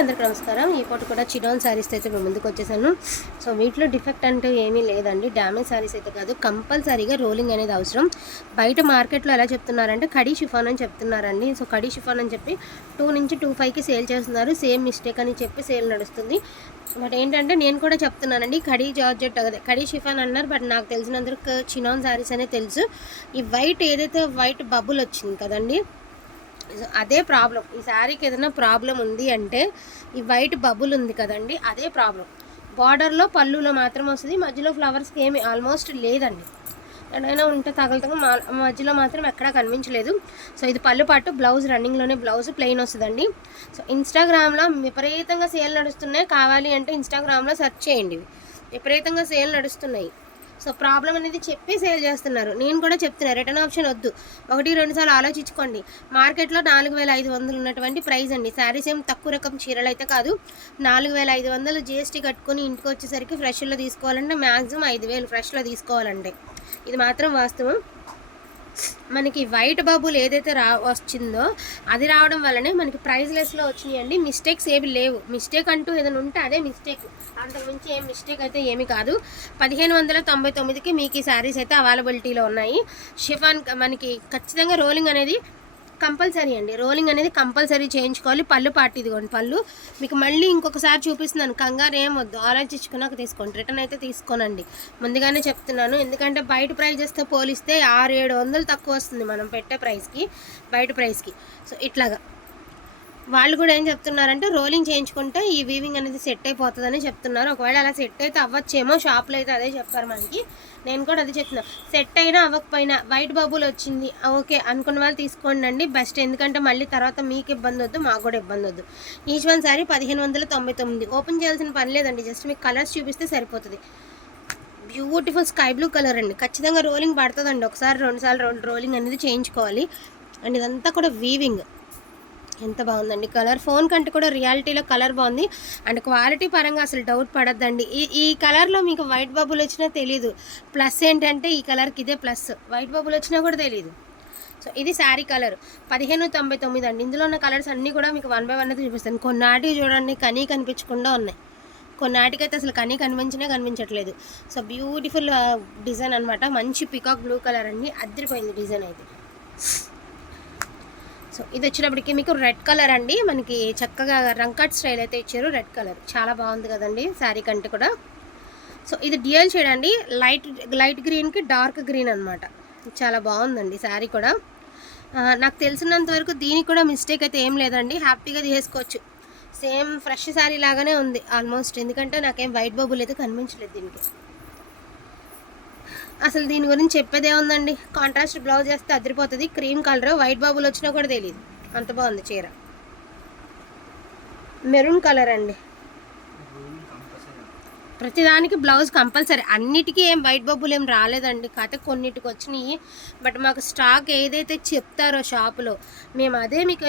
అందరికీ నమస్కారం. ఈ పూట కూడా చిడోన్ శారీస్ అయితే మేము ముందుకు వచ్చేసాను. సో వీటిలో డిఫెక్ట్ అంటూ ఏమీ లేదండి. డ్యామేజ్ శారీస్ అయితే కాదు. కంపల్సరీగా రోలింగ్ అనేది అవసరం. బయట మార్కెట్లో ఎలా చెప్తున్నారంటే కడీ షిఫాన్ అని చెప్తున్నారండి. సో కడీ షిఫాన్ అని చెప్పి టూ నుంచి టూ ఫైవ్కి సేల్ చేస్తున్నారు. సేమ్ మిస్టేక్ అని చెప్పి సేల్ నడుస్తుంది. బట్ ఏంటంటే నేను కూడా చెప్తున్నానండి కడీ జార్జెట్ అదే కడీ షిఫాన్ అన్నారు. బట్ నాకు తెలిసినందుకు చినాన్ శారీస్ అనే తెలుసు. ఈ వైట్ ఏదైతే వైట్ బబుల్ వచ్చింది కదండి అదే ప్రాబ్లం. ఈ శారీకి ఏదైనా ప్రాబ్లం ఉంది అంటే ఈ వైట్ బబుల్ ఉంది కదండి అదే ప్రాబ్లం. బార్డర్లో పళ్ళులో మాత్రం వస్తుంది మధ్యలో ఫ్లవర్స్కి ఏమి ఆల్మోస్ట్ లేదండి. ఎక్కడైనా ఉంటే తగలతగా మా మధ్యలో మాత్రం ఎక్కడా కనిపించలేదు. సో ఇది పళ్ళు పాటు బ్లౌజ్ రన్నింగ్లోనే బ్లౌజ్ ప్లెయిన్ వస్తుందండి. సో ఇన్స్టాగ్రామ్లో విపరీతంగా సేల్ నడుస్తున్నాయి. కావాలి అంటే ఇన్స్టాగ్రామ్లో సెర్చ్ చేయండి. విపరీతంగా సేల్ నడుస్తున్నాయి. సో ప్రాబ్లం అనేది చెప్పి సేల్ చేస్తున్నారు. నేను కూడా చెప్తున్నా రిటర్న్ ఆప్షన్ వద్దు. ఒకటి రెండు సార్లు ఆలోచించుకోండి. మార్కెట్లో నాలుగు వేల ఐదు వందలు ఉన్నటువంటి ప్రైస్ అండి. శారీస్ ఏం తక్కువ రకం చీరలు అయితే కాదు. నాలుగు వేల ఐదు వందలు జిఎస్టీ కట్టుకొని ఇంటికి వచ్చేసరికి ఫ్రెష్లో తీసుకోవాలంటే మ్యాక్సిమం ఐదు వేలు ఫ్రెష్లో తీసుకోవాలండి. ఇది మాత్రం వాస్తవం. మనకి వైట్ బబుల్ ఏదైతే రా వచ్చిందో అది రావడం వల్లనే మనకి ప్రైజ్ లెస్లో వచ్చినాయండి. మిస్టేక్స్ ఏవి లేవు. మిస్టేక్ అంటూ ఏదైనా ఉంటే అదే మిస్టేక్. అంతకుమించి ఏం మిస్టేక్ అయితే ఏమి కాదు. పదిహేను వందల తొంభై తొమ్మిదికి మీకు ఈ శారీస్ అయితే అవైలబిలిటీలో ఉన్నాయి. షిఫాన్ మనకి ఖచ్చితంగా రోలింగ్ అనేది కంపల్సరీ అండి. రోలింగ్ అనేది కంపల్సరీ చేయించుకోవాలి. పళ్ళు పార్టీ ఇదిగోండి పళ్ళు. మీకు మళ్ళీ ఇంకొకసారి చూపిస్తున్నాను. కంగారు ఏం వద్దు. ఆలోచించుకున్నాక తీసుకోండి. రిటర్న్ అయితే తీసుకోనండి. ముందుగానే చెప్తున్నాను. ఎందుకంటే బయట ప్రైజెస్తో పోలిస్తే ఆరు ఏడు వందలు తక్కువ వస్తుంది మనం పెట్టే ప్రైస్కి బయట ప్రైస్కి. సో ఇట్లాగా. వాళ్ళు కూడా ఏం చెప్తున్నారంటే రోలింగ్ చేయించుకుంటే ఈ వీవింగ్ అనేది సెట్ అయిపోతుందని చెప్తున్నారు. ఒకవేళ అలా సెట్ అయితే అవ్వచ్చేమో షాప్లో అయితే అదే చెప్పారు మనకి. నేను కూడా అది చెప్తున్నా. సెట్ అయినా అవ్వకపోయినా వైట్ బబుల్ వచ్చింది ఓకే అనుకున్న వాళ్ళు తీసుకోండి అండి బెస్ట్. ఎందుకంటే మళ్ళీ తర్వాత మీకు ఇబ్బంది వద్దు మాకు కూడా ఇబ్బంది వద్దు. ఈచ్ వన్ సారీ పదిహేను వందల తొంభై తొమ్మిది. ఓపెన్ చేయాల్సిన పని లేదండి జస్ట్ మీకు కలర్స్ చూపిస్తే సరిపోతుంది. బ్యూటిఫుల్ స్కై బ్లూ కలర్ అండి. ఖచ్చితంగా రోలింగ్ పడుతుందండి. ఒకసారి రెండుసార్లు రోలింగ్ అనేది చేయించుకోవాలి. అండ్ ఇదంతా కూడా వీవింగ్. ఎంత బాగుందండి. కలర్ ఫోన్ కంటే కూడా రియాలిటీలో కలర్ బాగుంది. అండ్ క్వాలిటీ పరంగా అసలు డౌట్ పడద్దండి. ఈ ఈ కలర్లో మీకు వైట్ బబుల్ వచ్చినా తెలీదు. ప్లస్ ఏంటంటే ఈ కలర్కి ఇదే ప్లస్. వైట్ బబుల్ వచ్చినా కూడా తెలీదు. సో ఇది శారీ కలర్. పదిహేను తొంభై తొమ్మిది అండి. ఇందులో ఉన్న కలర్స్ అన్నీ కూడా మీకు వన్ బై వన్ అయితే చూపిస్తాను. కొన్నాటికి చూడండి కనీ కనిపించకుండా ఉన్నాయి. కొన్నాటికైతే అసలు కనీ కనిపించినా కనిపించట్లేదు. సో బ్యూటిఫుల్ డిజైన్ అనమాట మంచి పికాక్ బ్లూ కలర్ అండి. అద్దరిపోయింది డిజైన్ అయితే. సో ఇది వచ్చినప్పటికి మీకు రెడ్ కలర్ అండి. మనకి చక్కగా రంకట్ స్టైల్ అయితే ఇచ్చారు. Red colour. చాలా బాగుంది కదండి శారీ కంటే కూడా. సో ఇది డియల్ షేడ్ అండి. లైట్ లైట్ గ్రీన్కి డార్క్ గ్రీన్ అనమాట చాలా బాగుందండి శారీ కూడా. నాకు తెలిసినంత వరకు దీనికి కూడా మిస్టేక్ అయితే ఏం లేదండి. హ్యాపీగా తీసేసుకోవచ్చు. సేమ్ ఫ్రెష్ శారీ లాగానే ఉంది ఆల్మోస్ట్. ఎందుకంటే నాకేం వైట్ బబుల్ అయితే కనిపించలేదు దీనికి. అసలు దీని గురించి చెప్పేదే ఉందండి కాంట్రాస్ట్ బ్లౌజ్ వేస్తే అదిరిపోతుంది క్రీమ్ కలర్ వైట్ బాబులు వచ్చినా కూడా తెలియదు అంత బాగుంది చీర. మెరూన్ కలర్ అండి. ప్రతిదానికి బ్లౌజ్ కంపల్సరీ. అన్నిటికీ ఏం వైట్ బబ్బులు ఏం రాలేదండి. కాకపోతే కొన్నిటికి వచ్చినాయి. బట్ మాకు స్టాక్ ఏదైతే చెప్తారో షాపులో మేము అదే మీకు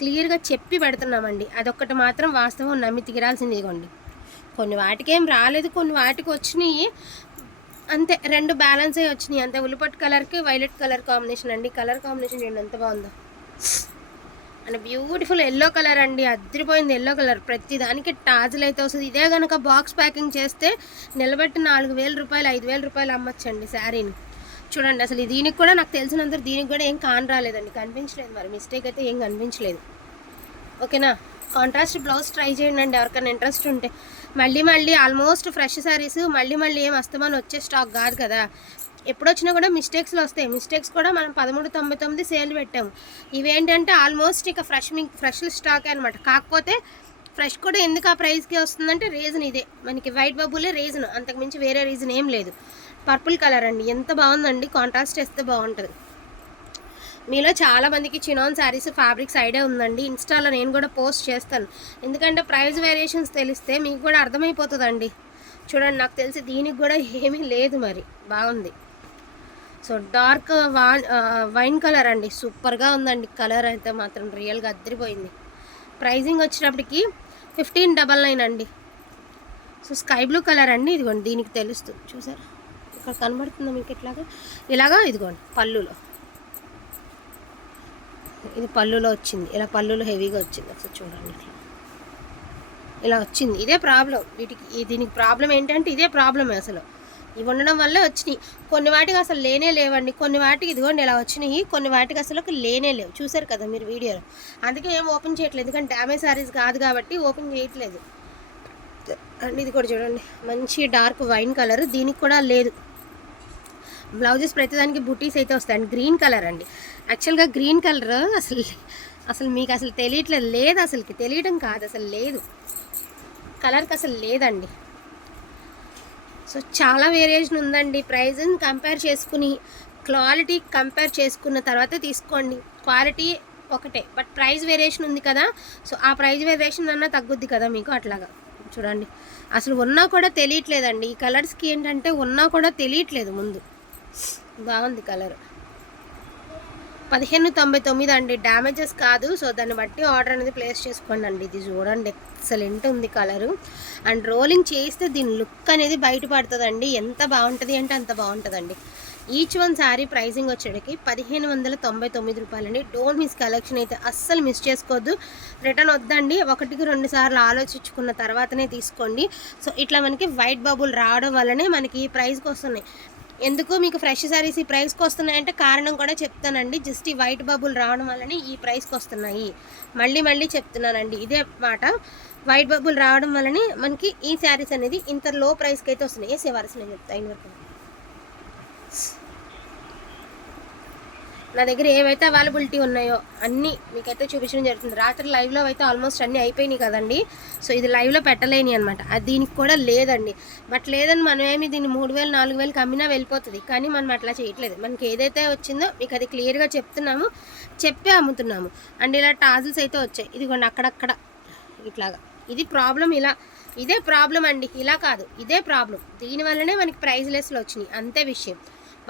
క్లియర్గా చెప్పి పెడుతున్నామండి. అదొక్కటి మాత్రం వాస్తవం నమ్మి తీరాల్సింది ఇదిగోండి. కొన్ని వాటికి ఏం రాలేదు కొన్ని వాటికి వచ్చినాయి. అంతే రెండు బ్యాలెన్స్ అయ్యి వచ్చినాయి. అంతే ఉల్లిపట్టు కలర్కి వైలెట్ కలర్ కాంబినేషన్ అండి. కలర్ కాంబినేషన్ చూడండి ఎంత బాగుందో. అండ్ బ్యూటిఫుల్ ఎల్లో కలర్ అండి. అదిరిపోయింది ఎల్లో కలర్ ప్రతి దానికి టాజులు అయితే వస్తుంది. ఇదే కనుక బాక్స్ ప్యాకింగ్ చేస్తే నిలబెట్టి నాలుగు వేల రూపాయలు ఐదు వేల రూపాయలు అమ్మచ్చండి శారీని చూడండి అసలు దీనికి కూడా నాకు తెలిసినంత దీనికి కూడా ఏం కాన్ రాలేదండి. కనిపించలేదు మరి. మిస్టేక్ అయితే ఏం కనిపించలేదు. ఓకేనా కాంట్రాస్ట్ బ్లౌజ్ ట్రై చేయండి అండి. ఎవరికైనా ఇంట్రెస్ట్ ఉంటే. మళ్ళీ మళ్ళీ ఆల్మోస్ట్ ఫ్రెష్ శారీస్ మళ్ళీ మళ్ళీ ఏం వస్తామని వచ్చే స్టాక్ కాదు కదా. ఎప్పుడొచ్చినా కూడా మిస్టేక్స్లో వస్తాయి. మిస్టేక్స్ కూడా మనం పదమూడు తొంభై తొమ్మిది సేల్ పెట్టాము ఇవేంటంటే ఆల్మోస్ట్ ఇక ఫ్రెష్ మీకు ఫ్రెష్ స్టాక్ అనమాట కాకపోతే ఫ్రెష్ కూడా ఎందుకు ఆ ప్రైస్కి వస్తుందంటే రీజన్ ఇదే. మనకి వైట్ బబులే రీజన్. అంతకుమించి వేరే రీజన్ ఏం లేదు. పర్పుల్ కలర్ అండి. ఎంత బాగుందండి. కాంట్రాస్ట్ వేస్తే బాగుంటుంది. మీలో చాలా మందికి చినాన్ శారీస్ ఫ్యాబ్రిక్స్ ఐడియా ఉందండి. ఇన్స్టాలో నేను కూడా పోస్ట్ చేస్తాను. ఎందుకంటే ప్రైస్ వేరియేషన్స్ తెలిస్తే మీకు కూడా అర్థమైపోతుందండి. చూడండి నాకు తెలిసి దీనికి కూడా ఏమీ లేదు మరి. బాగుంది. సో డార్క్ వైన్ కలర్ అండి. సూపర్గా ఉందండి. కలర్ అయితే మాత్రం రియల్గా అద్దరిపోయింది. ప్రైజింగ్ వచ్చినప్పటికి ఫిఫ్టీన్ డబల్ నైన్ అండి. సో స్కై బ్లూ కలర్ అండి ఇదిగోండి దీనికి తెలుస్తుంది. చూసారా? ఇక్కడ కనబడుతుందా మీకు ఎట్లాగా ఇలాగా ఇదిగోండి పళ్ళులో. ఇది పళ్ళులో వచ్చింది. ఇలా పళ్ళులో హెవీగా వచ్చింది. ఒకసారి చూడండి ఇట్లా. ఇలా వచ్చింది. ఇదే ప్రాబ్లం. వీటికి దీనికి ప్రాబ్లం ఏంటంటే ఇదే ప్రాబ్లమే అసలు. ఇవి ఉండడం వల్లే వచ్చినాయి. కొన్ని వాటికి అసలు లేనే లేవండి. కొన్ని వాటికి ఇదిగోండి ఇలా వచ్చినాయి. కొన్ని వాటికి అసలు లేనే లేవు. చూసారు కదా మీరు వీడియోలో అందుకే ఏం ఓపెన్ చేయట్లేదు. ఎందుకంటే డ్యామేజ్ సారీస్ కాదు కాబట్టి ఓపెన్ చేయట్లేదు. అండ్ ఇది కూడా చూడండి. మంచి డార్క్ వైన్ కలర్. దీనికి కూడా లేదు. బ్లౌజెస్ ప్రతిదానికి బుటీస్ అయితే వస్తాయండి గ్రీన్ కలర్ అండి. యాక్చువల్గా గ్రీన్ కలర్ అసలు అసలు మీకు అసలు తెలియట్లేదు లేదు అసలుకి. తెలియడం కాదు అసలు లేదు. కలర్కి అసలు లేదండి. సో చాలా వేరియేషన్ ఉందండి. ప్రైజ్ని కంపేర్ చేసుకుని క్వాలిటీ కంపేర్ చేసుకున్న తర్వాత తీసుకోండి. క్వాలిటీ ఒకటే. బట్ ప్రైస్ వేరియేషన్ ఉంది కదా సో ఆ ప్రైస్ వేరియేషన్ అన్నా తగ్గుద్ది కదా మీకు అట్లాగా. చూడండి. అసలు ఉన్నా కూడా తెలియట్లేదండి. ఈ కలర్స్కి ఏంటంటే ఉన్నా కూడా తెలియట్లేదు ముందు. బాగుంది కలర్. పదిహేను తొంభై తొమ్మిది అండి. డ్యామేజెస్ కాదు. సో దాన్ని బట్టి ఆర్డర్ అనేది ప్లేస్ చేసుకోండి అండి ఇది చూడండి ఎక్సలెంట్ ఉంది కలరు. అండ్ రోలింగ్ చేస్తే దీని లుక్ అనేది బయటపడుతుందండి ఎంత బాగుంటుంది అంటే అంత బాగుంటుందండి. ఈచ్ వన్ శారీ ప్రైసింగ్ వచ్చేటికి పదిహేను వందల తొంభై తొమ్మిది రూపాయలండి. డోంట్ మిస్ కలెక్షన్ అయితే అస్సలు మిస్ చేసుకోవద్దు. రిటర్న్ వద్దండి. ఒకటికి రెండు సార్లు ఆలోచించుకున్న తర్వాతనే తీసుకోండి. సో ఇట్లా మనకి వైట్ బబుల్ రావడం వల్లనే మనకి ఈ ప్రైస్కి వస్తున్నాయి. ఎందుకు మీకు ఫ్రెష్ సారీస్ ఈ ప్రైస్కి వస్తున్నాయంటే కారణం కూడా చెప్తానండి. జస్ట్ ఈ వైట్ బబుల్ రావడం వల్లనే ఈ ప్రైస్కి వస్తున్నాయి. మళ్ళీ మళ్ళీ చెప్తున్నానండి. ఇదే మాట. వైట్ బబుల్ రావడం వల్లనే మనకి ఈ శారీస్ అనేది ఇంత లో ప్రైస్కి అయితే వస్తున్నాయి. ఏ వరుస నేను చెప్తాను వరకు నా దగ్గర ఏవైతే అవైలబిలిటీ ఉన్నాయో అన్నీ మీకైతే చూపించడం జరుగుతుంది. రాత్రి లైవ్లో అయితే ఆల్మోస్ట్ అన్నీ అయిపోయినాయి కదండి. సో ఇది లైవ్లో పెట్టలేని అనమాట అది దీనికి కూడా లేదండి. బట్ లేదని మనం ఏమి దీన్ని మూడు వేలు నాలుగు వేలు కమ్మినా వెళ్ళిపోతుంది. కానీ మనం అట్లా చేయట్లేదు. మనకి ఏదైతే వచ్చిందో మీకు అది క్లియర్గా చెప్తున్నాము. చెప్పే అమ్ముతున్నాము. అండ్ ఇలా టాజిల్స్ అయితే వచ్చాయి. ఇదిగోండి అక్కడక్కడ ఇట్లాగా. ఇది ప్రాబ్లం ఇలా ఇదే ప్రాబ్లం అండి. ఇలా కాదు. ఇదే ప్రాబ్లం దీనివల్లనే మనకి ప్రైజ్లెస్లో వచ్చినాయి. అంతే విషయం.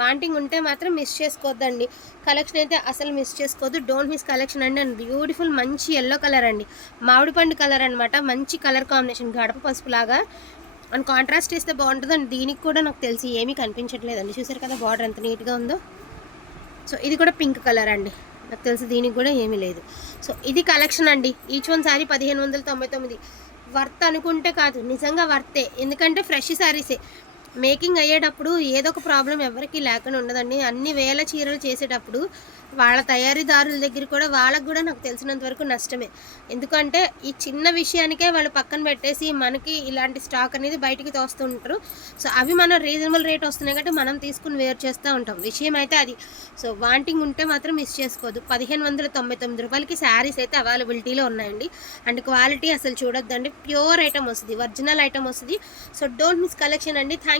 వాంటింగ్ ఉంటే మాత్రం మిస్ చేసుకోవద్దండి. కలెక్షన్ అయితే అసలు మిస్ చేసుకోవద్దు. డోంట్ మిస్ కలెక్షన్ అండి. అండ్ బ్యూటిఫుల్ మంచి ఎల్లో కలర్ అండి. మామిడి పండు కలర్ అనమాట మంచి కలర్ కాంబినేషన్ గడప పసుపు లాగా. అండ్ కాంట్రాస్ట్ ఇస్తే బాగుంటుంది. అండ్ దీనికి కూడా నాకు తెలిసి ఏమీ కనిపించట్లేదండి. చూసారు కదా బార్డర్ ఎంత నీట్గా ఉందో? సో ఇది కూడా పింక్ కలర్ అండి. నాకు తెలిసి దీనికి కూడా ఏమీ లేదు. సో ఇది కలెక్షన్ అండి. ఈచ్ వన్ సారీ పదిహేను వందల తొంభై తొమ్మిది. వర్త్ అనుకుంటే కాదు. నిజంగా వర్తే ఎందుకంటే ఫ్రెష్ శారీసే మేకింగ్ అయ్యేటప్పుడు ఏదో ఒక ప్రాబ్లం ఎవరికి లేకుండా ఉండదండి. అన్ని వేల చీరలు చేసేటప్పుడు వాళ్ళ తయారీదారుల దగ్గర కూడా వాళ్ళకు కూడా నాకు తెలిసినంత వరకు నష్టమే. ఎందుకంటే ఈ చిన్న విషయానికే వాళ్ళు పక్కన పెట్టేసి మనకి ఇలాంటి స్టాక్ అనేది బయటికి తోస్తూ ఉంటారు. సో అవి మన రీజనబుల్ రేట్ వస్తున్నాయి కాబట్టి మనం తీసుకుని వేరు చేస్తూ ఉంటాం. విషయం అయితే అది. సో వాంటింగ్ ఉంటే మాత్రం మిస్ చేసుకోవద్దు. పదిహేను వందల తొంభై తొమ్మిది రూపాయలకి శారీస్ అయితే అవైలబిలిటీలో ఉన్నాయండి. అండ్ క్వాలిటీ అసలు చూడొద్దండి. ప్యూర్ ఐటమ్ వస్తుంది. ఒరిజినల్ ఐటమ్ వస్తుంది. సో డోంట్ మిస్ కలెక్షన్ అండి. Thank